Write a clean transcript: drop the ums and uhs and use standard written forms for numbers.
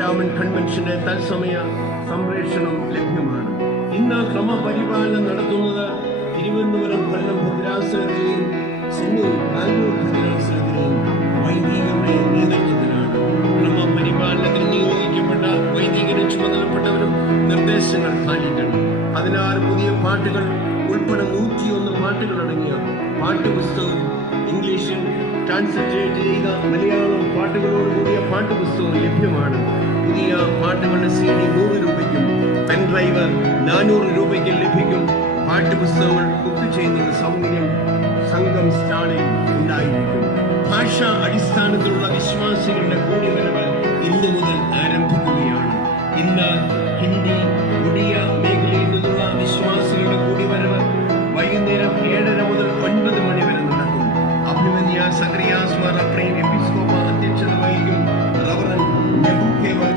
രാമൻ കൺവെൻഷന്റെ തത്സമയ സംപ്രേഷണം ലഭ്യമാണ്. ഇന്ന് ക്രമപരിപാലനം നടത്തുന്നത് തിരുവനന്തപുരം കൊല്ലം ഭദ്രാസനത്തിലെയും ചെന്നൈ ബാംഗ്ലൂർ ഭദ്രാസനത്തിലെയും വൈദികരുടെ നേതൃത്വത്തിലാണ്. ക്രമപരിപാലനത്തിന് നിയോഗിക്കപ്പെട്ട വൈദികരും ചുമതലപ്പെട്ടവരും നിർദ്ദേശങ്ങൾ പാലിക്കണം. 16 പുതിയ പാട്ടുകൾ ഉൾപ്പെടെ 101 പാട്ടുകളടങ്ങിയ പാട്ടുപുസ്തകവും ഇംഗ്ലീഷിൽ ട്രാൻസ്ലേറ്റ് ചെയ്ത മലയാളം പാട്ടുകളോടുകൂടിയ പാട്ടുപുസ്തകവും ലഭ്യമാണ്. പുതിയ പാട്ടുകളുടെ CD 100 രൂപയ്ക്കും പെൻഡ്രൈവ് 400 രൂപയ്ക്കും ലഭിക്കും. പാട്ടുപുസ്തകങ്ങൾ ബുക്ക് ചെയ്യുന്ന സൗകര്യം സംഘം സ്റ്റാളിൽ ഉണ്ടായിരിക്കും. ഭാഷാ അടിസ്ഥാനത്തിലുള്ള വിശ്വാസികളുടെ കൂടിവരവ് ഇന്നു മുതൽ ആരംഭിക്കുകയാണ്. ഇന്ന് ഹിന്ദി,